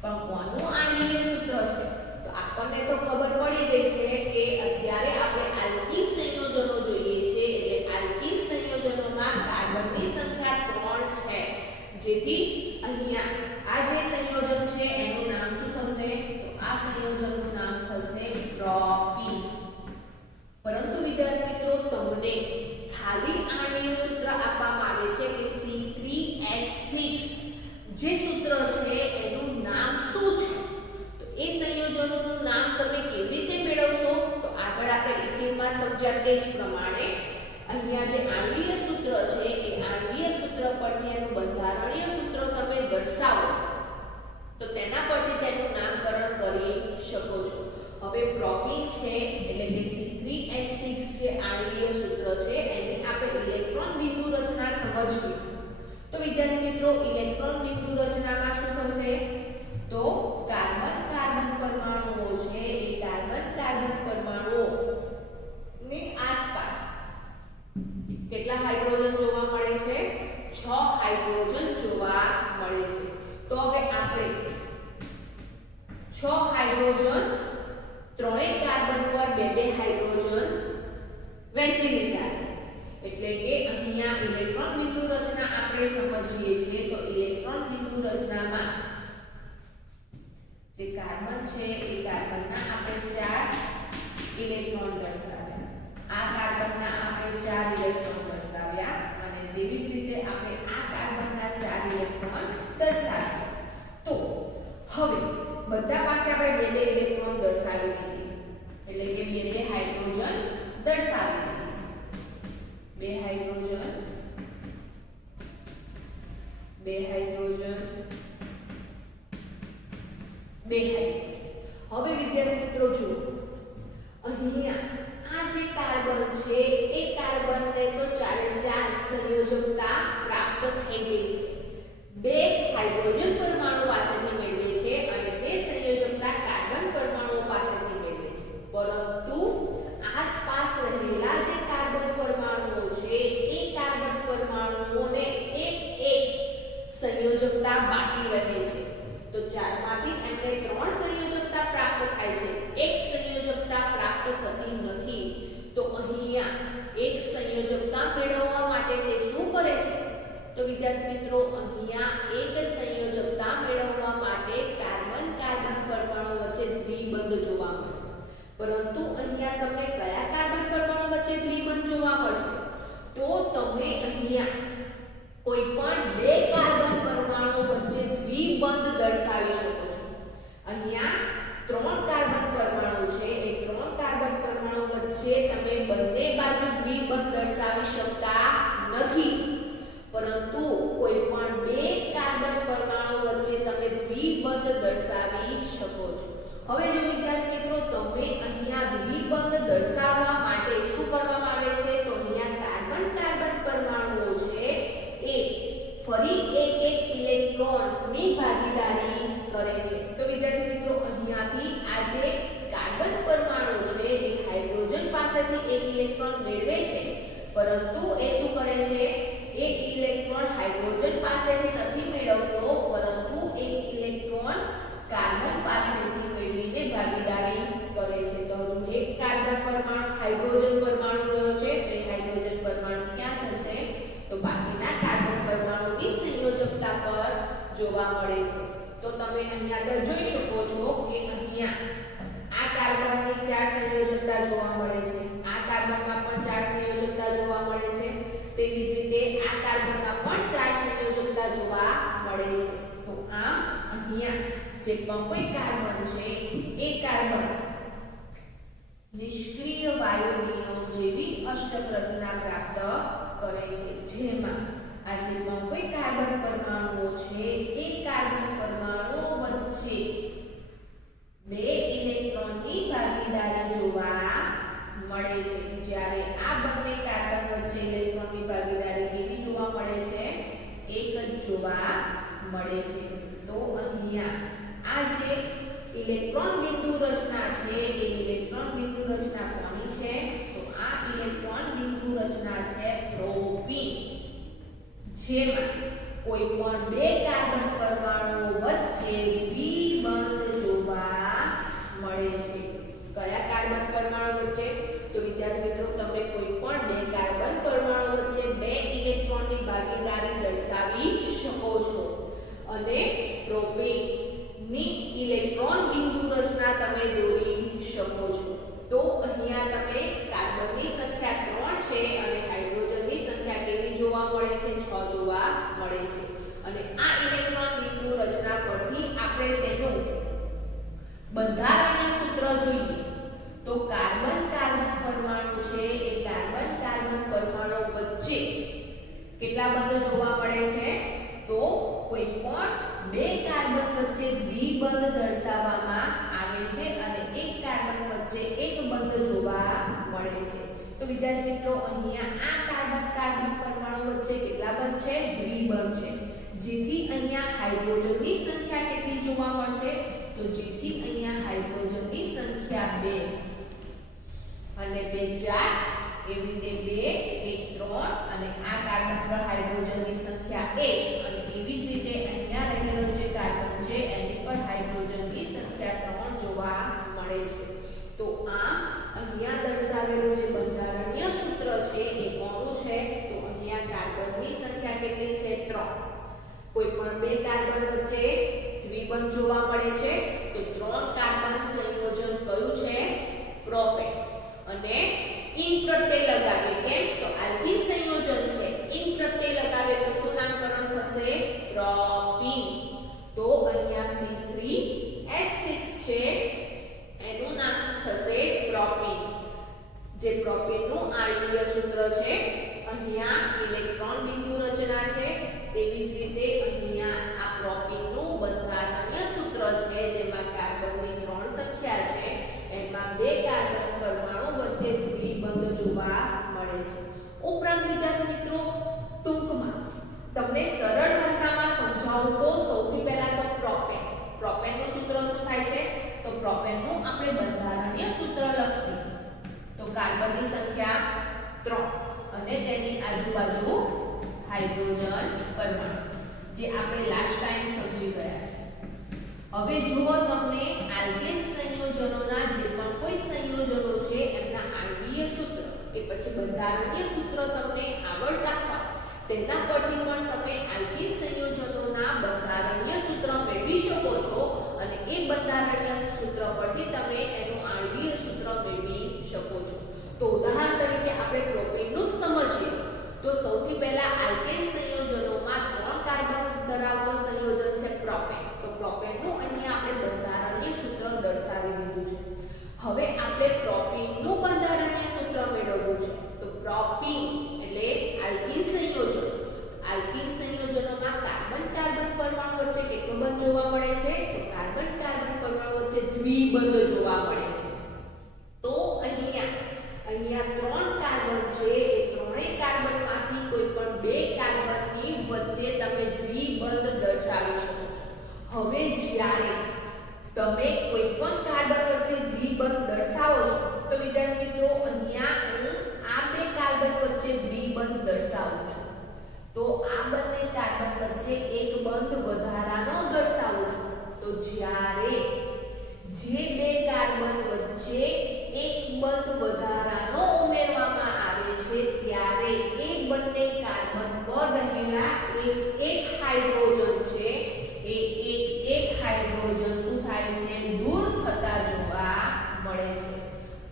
પણ કોનું આણ્વીય સૂત્ર છે તો આપણને તો ખબર પડી ગઈ છે કે અત્યારે આપણે આલ્કીન સંયોજનો જોઈએ છે એટલે આલ્કીન સંયોજનોમાં કાર્બનની સંખ્યા 3 છે જેથી અહીંયા આ જે સંયોજન છે એનું નામ શું થશે તો આ સંયોજનનું નામ થશે પ્રોપીન પરંતુ વિદ્યાર્થી મિત્રો તમને ખાલી આણ્વીય સૂત્ર આપવામાં આવે છે કે C3H6 જે સૂત્ર છે એનું નામ શું છે તો એ સંયોજનોનું નામ તમે કેવી રીતે મેળવશો તો આગળ આપણે ઇથિનમાં સમજ્યા તે જ પ્રમાણે અહીંયા જે આણ્વીય સૂત્ર છે એ આણ્વીય સૂત્ર પરથી એનું બંધારણીય સૂત્ર તમે દર્શાવો તો તેના પરથી તેનું નામકરણ કરી શકો છો હવે પ્રોપીન છે એટલે કે C3H6 જે આણ્વીય સૂત્ર છે એની આપણે ઇલેક્ટ્રોન બિંદુ રચના સમજવી તો વિદ્યાર્થી મિત્રો ઇલેક્ટ્રોન બિંદુ રચનામાં શું થશે તો કાર્બન કાર્બન પરમાણુઓ છે એ કાર્બન કાર્બન પરમાણુઓ ની આસપાસ કેટલા હાઇડ્રોજન જોવા મળે છે 6 હાઇડ્રોજન જોવા મળે છે તો હવે આપણે 6 હાઇડ્રોજન ત્રણેય કાર્બન પર બે હાઇડ્રોજન વહેંચી લીધા છે એટલે કે અહીંયા ઇલેક્ટ્રોન બિંદુ રચના આપણે સમજીએ છીએ તો ઇલેક્ટ્રોન બિંદુ રચનામાં જે કાર્બન છે એ કાર્બનના આપણે 4 ઇલેક્ટ્રોન દર્શાવ્યા આ કાર્બનના આપણે 4 ઇલેક્ટ્રોન દર્શાવ્યા અને તેવી જ રીતે આપણે આ કાર્બનના 4 ઇલેક્ટ્રોન દર્શાવ્યા તો હવે બધા પાસે આપણે બે ઇલેક્ટ્રોન દર્શાવી દીધી એટલે કે બે હાઇડ્રોજન દર્શાવી દીધી બે હાઇડ્રોજન હવે વિદ્યાર્થી મિત્રો જુઓ અહીંયા આ જે કાર્બન છે એ કાર્બનને તો 4 સંયોજકતા પ્રાપ્ત થઈ ગઈ છે બે હાઇડ્રોજન પરમાણુ પાસેથી મેળવે છે અને બે સંયોજકતા કાર્બન પરમાણુ પાસેથી મેળવે છે પરંતુ આસપાસ રહેલા જે કાર્બન પરમાણુઓ છે એ કાર્બન પરમાણુઓને એક સંયોજકતા બાકી રહે છે તો 4 માંથી એમને 3 સંયોજકતા પ્રાપ્ત થાય છે એક સંયોજકતા પ્રાપ્ત થતી નથી તો અહીંયા એક સંયોજકતા મેળવવા માટે તે શું કરે છે તો વિદ્યાર્થી મિત્રો અહીંયા એક સંયોજકતા મેળવવા માટે કાર્બન કાર્બન પરમાણુ વચ્ચે દ્વિબંધ જોવા મળશે પરંતુ અહીંયા તમને કયા કાર્બન પરમાણુ વચ્ચે દ્વિબંધ જોવા મળશે તો તમે અહીંયા કોઈ પણ બે કાર્બન પરમાણુ વચ્ચે દ્વિબંધ દર્શાવી શકો છો અહીંયા 3 કાર્બન પરમાણુ છે એ 3 કાર્બન પરમાણુ વચ્ચે તમે બંને બાજુ દ્વિબંધ દર્શાવી શકતા નથી પરંતુ કોઈ પણ બે કાર્બન પરમાણુ વચ્ચે તમે દ્વિબંધ દર્શાવી શકો છો હવે જો વિદ્યાર્થી મિત્રો તમે અહીંયા દ્વિબંધ દર્શાવવા માટે શું કરવામાં આવે છે તો અહીંયા કાર્બન કાર્બન પરમાણુઓ છે એ ફરી એક ઇલેક્ટ્રોન ની ભાગીદારી કરે છે તો વિદ્યાર્થી મિત્રો અહીંયાથી આ જે કાર્બન પરમાણુ છે એ હાઇડ્રોજન પાસેથી એક ઇલેક્ટ્રોન મેળવે છે પરંતુ એ શું કરે છે એક ઇલેક્ટ્રોન હાઇડ્રોજન પાસેથી નથી મેળવતો પરંતુ એક ઇલેક્ટ્રોન કાર્બન પાસેથી મેળવીને ભાગીદારી કરે છે તો હજુ એક કાર્બન પરમાણુ હાઇડ્રોજન પરમાણુ રહ્યો છે તો એ હાઇડ્રોજન પરમાણુ ક્યાં જશે તો બાકીના કાર્બન પરમાણુની સંયોજકતા પર જોવા મળે છે તો તમે અહીંયા આગળ જોઈ શકો છો કે અહીંયા આ કાર્બનની 4 સંયોજકતા જોવા મળે છે આ કાર્બનમાં પણ 4 સંયોજકતા જોવા મળે છે તેવી જ રીતે આ કાર્બનમાં પણ 4 સંયોજકતા જોવા મળે છે તો આમ અહીંયા જે કોઈ કાર્બન છે એ કાર્બન નિષ્ક્રિય વાયુ નિયમ જેવી અષ્ટક રચના પ્રાપ્ત કરે છે જેમાં આ જે પણ કોઈ કાર્બન પરમાણુઓ છે એ કાર્બન પરમાણુઓ વચ્ચે બે ઇલેક્ટ્રોનની ભાગીદારી જોવા મળે છે. જ્યારે આ બંને કાર્બન વચ્ચે ઇલેક્ટ્રોનની ભાગીદારી કેવી જોવા મળે છે? એક જ જોવા મળે છે. તો અહીંયા આ જે ઇલેક્ટ્રોન બિંદુ રચના છે એ ઇલેક્ટ્રોન બિંદુ રચના કોની છે? તો આ ઇલેક્ટ્રોન બિંદુ રચના છે પ્રોપીન, જેમાં કોઈ પણ બે કાર્બન પરમાણુઓ વચ્ચે દ્વિબંધ જોવા મળે છે. કયા કાર્બન પરમાણુ વચ્ચે? તો વિદ્યાર્થી મિત્રો, તમે કોઈ પણ બે કાર્બન પરમાણુ વચ્ચે બે ઇલેક્ટ્રોનની ભાગીદારી દર્શાવી શકો છો અને પ્રોપીન ની ઇલેક્ટ્રોન બિંદુ રચના તમે દોરી શકો છો. તો અહીંયા તમે કાર્બનની સંખ્યા 3 છે અને હાઇડ્રોજનની સંખ્યા કેવી જોવા મળે છે? 6 જોવા મળે છે. અને આ ઇલેક્ટ્રોન બિંદુ રચના પરથી આપણે તેનું બંધારણીય સૂત્ર જોઈએ તો કાર્બન કાર્બન પરમાણુ છે એ કાર્બન કાર્બન પરમાણુ વચ્ચે કેટલા બંધ જોવા મળે છે? તો કોઈ પણ બે કાર્બન વચ્ચે દ્વિબંધ દર્શાવવામાં આવે છે અને એક કાર્બન વચ્ચે એક બંધ જોવા મળે છે. તો વિદ્યાર્થી મિત્રો, અહીંયા આ કાર્બન કાર્બન પરમાણુ વચ્ચે કેટલા બંધ છે? દ્વિબંધ છે. જેથી અહીંયા હાઇડ્રોજનની સંખ્યા કેટલી જોવા મળશે? તો જેથી અહીંયા હાઇડ્રોજનની સંખ્યા 2 અને 2 4, એવી રીતે 2 1 3 અને આ કાર્બન પર હાઇડ્રોજનની સંખ્યા 1 અને એવી જ રીતે અહીંયા રહેલો જે કાર્બન છે એની પર હાઇડ્રોજનની સંખ્યા 3 જોવા મળે છે. તો આ અહીંયા દર્શાવેલું જે બંધારણીય સૂત્ર છે એ કોનું છે? તો અહીંયા કાર્બનની સંખ્યા કેટલી છે? 3. કોઈ પણ બે કાર્બન વચ્ચે દ્વિબંધ જોવા મળે છે તો 3 કાર્બન સંયોજન કયું છે? પ્રોપેન. અને ઇન પ્રત્યય લગાવે, કેમ? તો આલ્કીન સંયોજન છે. ઇન પ્રત્યય લગાવે તો શું નામકરણ થશે? પ્રોપીન. તો અહીંયા C3H6 છે એનું નામ થશે પ્રોપીન. જે પ્રોપીનનું આણ્વીય સૂત્ર છે, અહીંયા ઇલેક્ટ્રોન બિંદુ રચના છે, તેવી જ રીતે અહીંયા આ પ્રોપીનનું બંધારણીય સૂત્ર છે જેમાં કાર્બનની 3 સંખ્યા છે, એમાં બે કાર્બન પરમાણુ વચ્ચે દ્વિબંધ જોવા મળે છે. ઉપરાંત વિદ્યાર્થી મિત્રો, ટૂંકમાં તમને સરળ ભાષામાં સમજાવું તો સૌથી પહેલા તો પ્રોપેનનું સૂત્ર શું થાય છે? તો પ્રોપેનનું આપણે બંધારણીય સૂત્ર લખીએ તો કાર્બનની સંખ્યા 3 અને તેની આજુબાજુ હાઇડ્રોજન પરમાણુ, જે આપણે લાસ્ટ ટાઈમ સમજી ગયા છે. હવે જો તમને આલ્કેન સંયોજનોના જે પણ કોઈ સંયોજનો છે એમના આણ્વીય સૂત્ર કે પછી બંધારણીય સૂત્ર તમને આવડતા હોય તેના પરથી પણ તમે આલ્કીન સંયોજનોના બંધારણીય સૂત્ર મેળવી શકો છો અને એ બંધારણીય સૂત્ર પરથી તમે એનું આણ્વીય સૂત્ર મેળવી શકો છો. તો ઉદાહરણ તરીકે આપણે પ્રોપેનનું જ સમજીએ તો સૌથી પહેલા આલ્કેન સંયોજનોમાં 3 કાર્બન ધરાવતો સંયોજન છે પ્રોપેન. તો પ્રોપેનનું અહીંયા આપણે બંધારણીય સૂત્ર દર્શાવી દીધું છે. હવે આપણે પ્રોપીનનું બંધારણીય સૂત્ર મેળવવું છે. તો પ્રોપીન એટલે આલ્કીન સંયોજન. આલ્કીન સંયોજનોમાં કાર્બન કાર્બન પરમાણુ વચ્ચે કેટલો બંધ જોવા મળે છે? તો કાર્બન કાર્બન પરમાણુ વચ્ચે દ્વિબંધ જોવા મળે છે. તો અહીંયા 3 કાર્બન છે એ ત્રણેય કાર્બનમાંથી કોઈ પણ બે કાર્બનની વચ્ચે તમે દ્વિબંધ દર્શાવી શકો છો. હવે જ્યારે તમે કોઈ પણ કાર્બન વચ્ચે દ્વિબંધ દર્શાવો છો તો વિદ્યાર્થી મિત્રો, અહીંયા હું આ બે કાર્બન વચ્ચે દ્વિબંધ દર્શાવું છું. તો આ બંને કાર્બન વચ્ચે એક બંધ વધારાનો દર્શાવું છું. તો જ્યારે જે બે કાર્બન વચ્ચે એક બંધ વધારાનો ઉમેરવામાં આવે છે ત્યારે એ બંને કાર્બન પર રહેલા એક હાઇડ્રોજન છે એ એક હાઇડ્રોજન શું થાય છે? દૂર થતા જોવા મળે છે.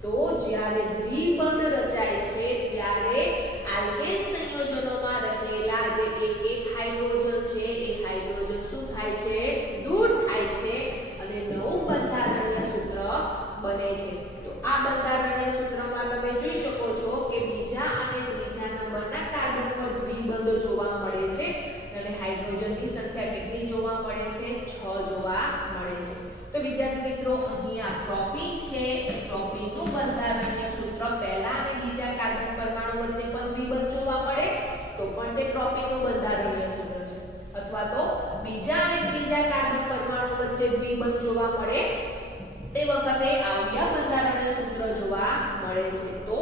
તો જ્યારે દ્વિબંધ રચાય છે ત્યારે આલ્કેન સંયોજનોમાં રહેલા જે એક હાઇડ્રોજન છે એ હાઇડ્રોજન શું થાય છે? દૂર થાય છે અને નવું બંધારણીય સૂત્ર બને છે. તો આ બંધારણીય સૂત્રમાં તમે જોઈ શકો છો કે બીજા અને ત્રીજા નંબરના કાર્બન પર દ્વિબંધ જોવા મળે અહીંયા પ્રોપીન છે એ પ્રોપીનનું બંધારણીય સૂત્ર પહેલા અને બીજા કાર્બન પરમાણુ વચ્ચે પણ દ્વિબંધ જોવા મળે તો પણ તે પ્રોપીનનું બંધારણીય સૂત્ર છે, અથવા તો બીજા અને ત્રીજા કાર્બન પરમાણુ વચ્ચે દ્વિબંધ જોવા મળે તે વખતે આવ્યા બંધારણીય સૂત્ર જોવા મળે છે. તો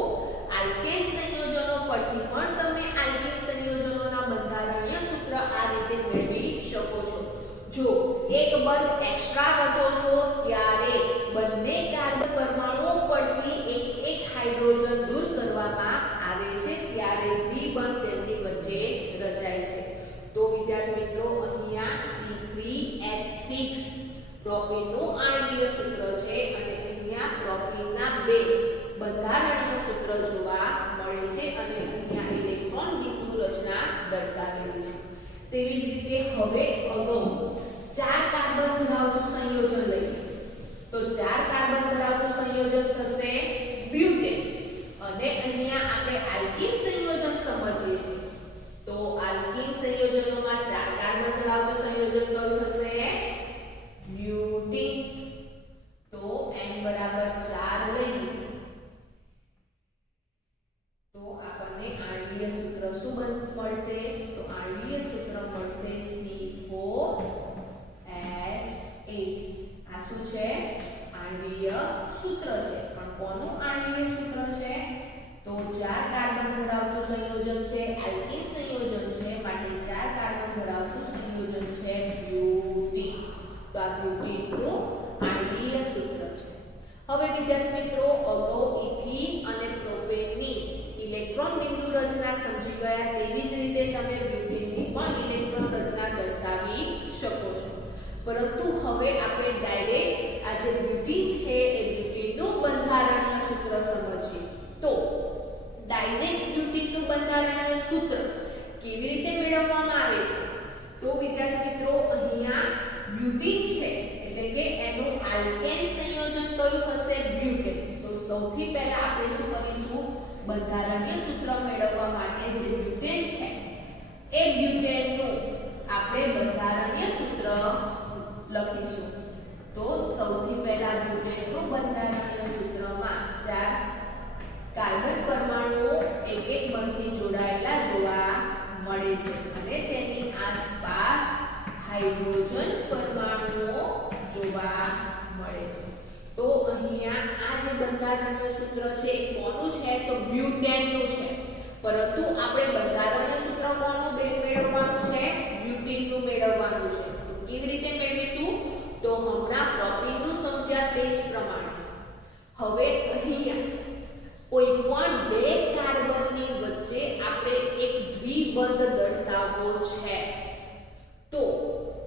આલ્કેન સંયોજનો પરથી પણ તમે આલ્કીન સંયોજનોના બંધારણીય સૂત્ર આ રીતે મેળવી શકો છો. જો એક બંધ એક્સ્ટ્રા રચો છો ત્યારે બંને કાર્બન પરમાણુઓ પરથી એક હાઇડ્રોજન દૂર કરવામાં આવે છે ત્યારે દ્વિબંધ તેમની વચ્ચે રચાય છે. તો વિદ્યાર્થી મિત્રો અહીંયા C3H6 પ્રોપીનનું આણ્વીય સૂત્ર છે અને અહીંયા પ્રોપીનના બે બંધારણીય સૂત્ર જોવા મળે છે અને અહીંયા ઇલેક્ટ્રોન બિંદુ રચના દર્શાવેલી છે. તેવી જ રીતે હવે અગાઉ 4 કાર્બન ધરાવતું સંયોજન લઈએ તો 4 કાર્બન ધરાવતું સંયોજન થશે બ્યુટેન અને અહીંયા આપણે આલ્કીન સંયોજન સમજીએ છીએ. તો આલ્કીન સંયોજનોમાં 4 કાર્બન ધરાવતું સંયોજન કયું થશે? બ્યુટીન. તો n બરાબર 4 લઈએ તો આપણને આણ્વીય સૂત્ર શું મળશે? તો આણ્વીય સૂત્ર મળશે C4H8. આ શું છે? આણ્વીય સૂત્ર છે. પણ કોનું આણ્વીય સૂત્ર છે? તો 4 કાર્બન ધરાવતું સંયોજન છે, આલ્કીન સંયોજન છે, માટે 4 કાર્બન ધરાવતું સંયોજન છે બ્યુટીન. તો આ બ્યુટીનનું આણ્વીય સૂત્ર છે. હવે વિદ્યાર્થી મિત્રો અગાઉ ઇથીન અને પ્રોપેનની ઇલેક્ટ્રોન બિંદુ રચના સમજી ગયા તેવી જ રીતે તમે બ્યુટીનની પણ ઇલેક્ટ્રોન રચના દર્શાવી શકો છો. પરંતુ હવે આપણે ડાયરેક્ટ આ જે બ્યુટીન છે એ બ્યુટીનનું બંધારણીય સૂત્ર સમજીએ. તો ડાયરેક્ટ બ્યુટીનનું બંધારણીય સૂત્ર કેવી રીતે મેળવવામાં આવે છે? તો વિદ્યાર્થી મિત્રો અહીંયા બ્યુટીન છે એટલે કે એનું આલ્કેન સંયોજન કયું થશે? બ્યુટેન. તો સૌથી પહેલા આપણે શું કરીશું? બંધારણીય સૂત્ર મેળવવા માટે જે બ્યુટેન છે એ બ્યુટેનનું આપણે બંધારણીય સૂત્ર લખીશું. તો સૌથી પહેલા બ્યુટેનનું બંધારણીય સૂત્રમાં 4 કાર્બન પરમાણુઓ એક બંધથી જોડાયેલા જોવા મળે છે અને તેની આસપાસ હાઇડ્રોજન પરમાણુઓ જોવા મળે છે. તો અહીંયા આ જે બંધારણીય સૂત્ર છે એ કોનું છે? તો બ્યુટેનનું છે. પરંતુ આપણે બંધારણીય સૂત્ર કોનું મેળવવાનું છે? બ્યુટીનનું મેળવવાનું છે. તો કેવી રીતે મેળવીશું? તો હમણાં પ્રોપીનનું સમજ્યા તે જ પ્રમાણે હવે અહીંયા કોઈ પણ બે કાર્બનની વચ્ચે આપણે એક દ્વિબંધ દર્શાવવો છે. તો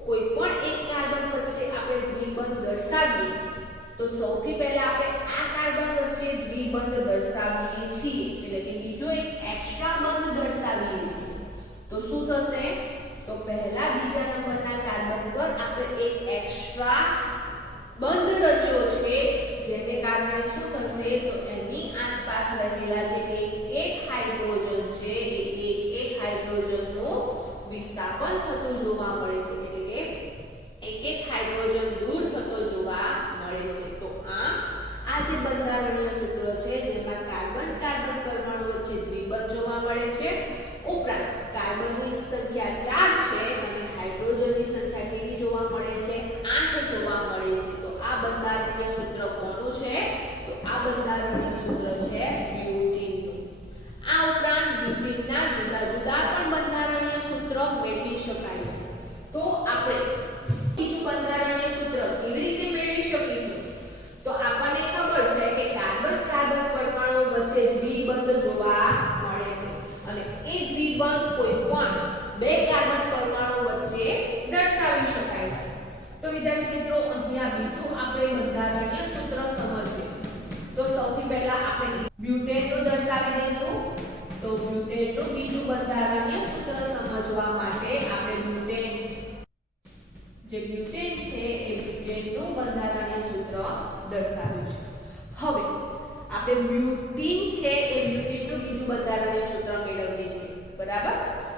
કોઈ પણ એક કાર્બન વચ્ચે આપણે દ્વિબંધ દર્શાવીએ તો સૌથી પહેલા આપણે આ કાર્બન વચ્ચે દ્વિબંધ દર્શાવીએ છીએ એટલે કે બીજો એક એક્સ્ટ્રા બંધ દર્શાવીએ છીએ. તો શું થશે? તો પહેલા બીજા નંબરના કાર્બન પર આપણે એક એક્સ્ટ્રા બંધ રચ્યો છે જેને કારણે શું થશે? તો એની આસપાસ રહેલા જે એક હાઇડ્રોજન છે એ એક હાઇડ્રોજનનું વિસ્થાપન થતું જોવા મળે છે એટલે કે એક હાઇડ્રોજન દૂર થતો જોવા મળે છે. તો આ જે બંધારણીય સૂત્ર છે જેમાં કાર્બન પરમાણુ વચ્ચે દ્વિબંધ જોવા મળે છે, ઉપરાંત કાર્બનની સંખ્યા 4 છે અને હાઇડ્રોજનની સંખ્યા કેવી જોવા મળે છે? 8 જોવા મળે છે. તો આ બંધારણીય સૂત્ર કોનું છે? તો આ બંધારણીય સૂત્ર છે બ્યુટીનનું. આ ઉપરાંત બ્યુટીનના જુદા જુદા પણ બંધારણીય સૂત્ર મેળવી શકાય છે. તો આપણે બીજું બંધારણીય સૂત્ર કેવી રીતે મેળવી શકીશું? તો આપણને ખબર છે કે કાર્બન પરમાણુ વચ્ચે દ્વિબંધ જોવા મળે છે અને એ દ્વિબંધ કોઈ પણ બે કાર્બન પરમાણુ વચ્ચે દર્શાવી શકાય છે. તો વિદ્યાર્થી મિત્રો અહીંયા બીજું આપણે બંધારણીય સૂત્ર સમજીએ. તો સૌથી પહેલા આપણે બ્યુટેનનું દર્શાવી દઈશું. તો બ્યુટેનનું બીજું બંધારણીય સૂત્ર સમજવા માટે આપણે બ્યુટેન છે એ બ્યુટેનનું બંધારણીય સૂત્ર દર્શાવ્યું છે. હવે આપણે બ્યુટીન છે એ બ્યુટીનનું બીજું બંધારણીય સૂત્ર મેળવીએ છીએ. બરાબર?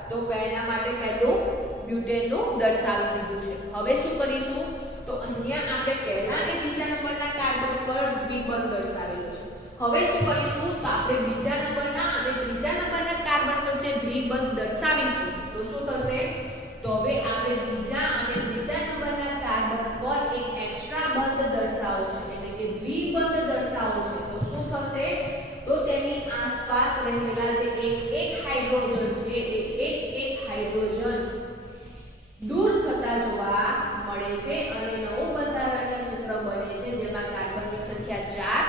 તો એના માટે પહેલું બ્યુટેનનું દર્શાવી દીધું છે. હવે શું કરીશું? તો અહીંયા આપણે પહેલા અને બીજા નંબરના કાર્બન પર દ્વિબંધ દર્શાવેલો છે. હવે શું કરીશું તો આપણે બીજા નંબરના અને ત્રીજા નંબરના કાર્બન વચ્ચે દ્વિબંધ દર્શાવીશું. તો શું થશે તો હવે આપણે બીજા અને ત્રીજા નંબરના કાર્બન પર એક એક્સ્ટ્રા બંધ દર્શાવવો છે એટલે કે દ્વિબંધ દર્શાવવો છે. તો શું થશે તો તેની આસપાસ રહેલા જે એક હાઇડ્રોજન છે એ એક હાઇડ્રોજન દૂર થતા જોવા મળે છે અને નવું બંધારણીય સૂત્ર બને છે જેમાં કાર્બનની સંખ્યા 4,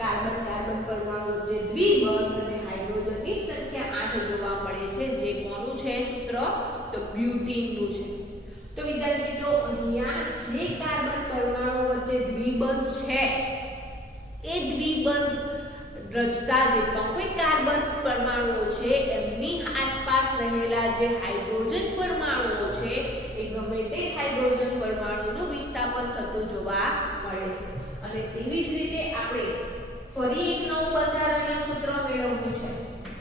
કાર્બન કાર્બન પરમાણુ વચ્ચે દ્વિબંધ અને હાઇડ્રોજનની સંખ્યા 8 જોવા મળે છે. જે કોનું છે સૂત્ર તો બ્યુટીનનું છે. તો વિદ્યાર્થી મિત્રો અહીંયા જે કાર્બન પરમાણુ વચ્ચે દ્વિબંધ છે એ દ્વિબંધ રચતા જે પણ કોઈ કાર્બન પરમાણુઓ છે એમની આસપાસ રહેલા જે હાઇડ્રોજન પરમાણુઓ છે એ ગમે તે હાઇડ્રોજન પરમાણુનું વિસ્થાપન થતું જોવા મળે છે. અને તેવી જ રીતે આપણે ફરી એક નવું બંધારણીય સૂત્ર મેળવવું છે.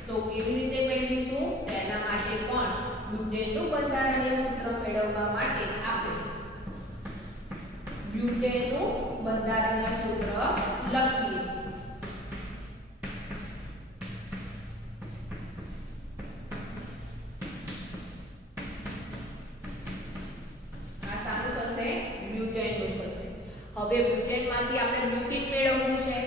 તો કેવી રીતે મેળવીશું તેના માટે પણ બ્યુટેનનું બંધારણીય સૂત્ર મેળવવા માટે આપણે બ્યુટેનનું બંધારણીય સૂત્ર લખીએ. હવે બ્યુટેનમાંથી આપણે બ્યુટીન મેળવવું છે.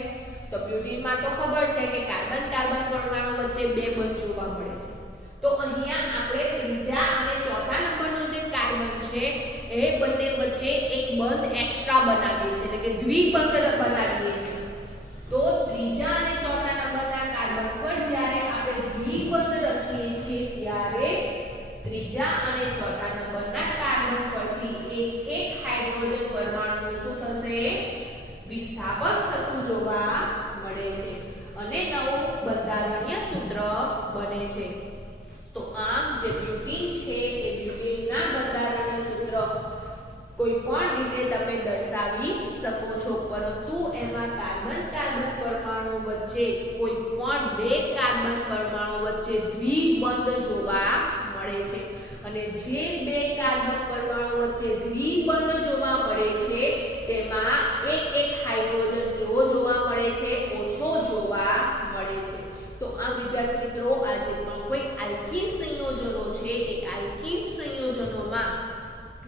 તો બ્યુટીનમાં તો ખબર છે કે કાર્બન કાર્બન પરમાણુ વચ્ચે બે બંધ જોવા મળે છે. તો અહીંયા આપણે ત્રીજા અને ચોથા નંબરનો જે કાર્બન છે એ બંને વચ્ચે એક બંધ એક્સ્ટ્રા બનાવીએ છીએ એટલે કે દ્વિબંધ બનાવીએ છીએ. તો ત્રીજા અને ચોથા નંબરના કાર્બન પર જ્યારે આપણે દ્વિબંધ રચીએ છીએ ત્યારે ત્રીજા અને ચોથા નંબરના કાર્બન પરથી એક હાઇડ્રોજન પરમાણુ શું થશે વિસ્થાપન થતું જોવા મળે છે અને નવું બંધારણીય સૂત્ર બને છે. તો આમ જે બ્યુટીન છે એ બ્યુટીનના બંધારણીય સૂત્ર કોઈ પણ રીતે તમે દર્શાવી શકો છો પરંતુ એમાં કાર્બન કાર્બન પરમાણુ વચ્ચે કોઈ પણ બે કાર્બન પરમાણુ વચ્ચે દ્વિબંધ જોવા મળે છે અને જે બે કાર્બન પરમાણુ વચ્ચે દ્વિબંધ જોવા મળે છે તેમાં એક હાઇડ્રોજન કેવો જોવા મળે છે ઓછો જોવા મળે છે. તો આ વિદ્યાર્થી મિત્રો આજે પણ કોઈ આલ્કીન સંયોજનો છે એ આલ્કીન સંયોજનોમાં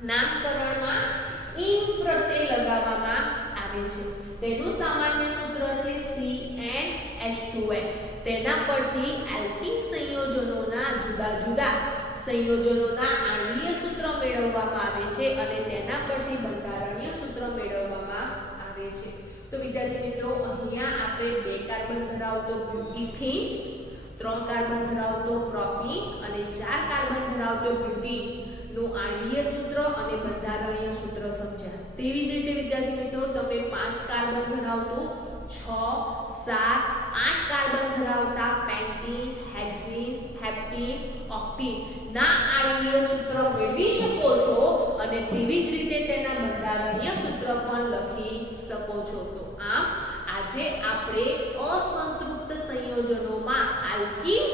નામકરણમાં ઇન પ્રત્યય લગાવવામાં આવે છે. તેનું સામાન્ય સૂત્ર છે CnH2n. તેના પરથી આલ્કીન સંયોજનોના જુદા જુદા સંયોજનોના આણ્વીય સૂત્ર મેળવવામાં આવે છે અને તેના પરથી બંધારણીય સૂત્ર મેળવવામાં આવે છે. તો વિદ્યાર્થી મિત્રો અહીંયા આપણે 2 કાર્બન ધરાવતો બ્યુટીન, 3 કાર્બન ધરાવતો પ્રોપીન અને 4 કાર્બન ધરાવતો બ્યુટીન નું આણ્વીય સૂત્ર અને બંધારણીય સૂત્ર સમજ્યા. તેવી જ રીતે વિદ્યાર્થી મિત્રો તમે 5 કાર્બન ધરાવતું 6, 7, 8 કાર્બન ધરાવતા પેન્ટીન, હેક્સીન, હેપ્ટીન, ઓક્ટીન ના આણ્વીય સૂત્ર મેળવી શકો છો અને તેવી જ રીતે તેના બંધારણીય સૂત્ર પણ લખી શકો છો. તો આમ આજે આપણે અસંતૃપ્ત સંયોજનોમાં આલ્કીન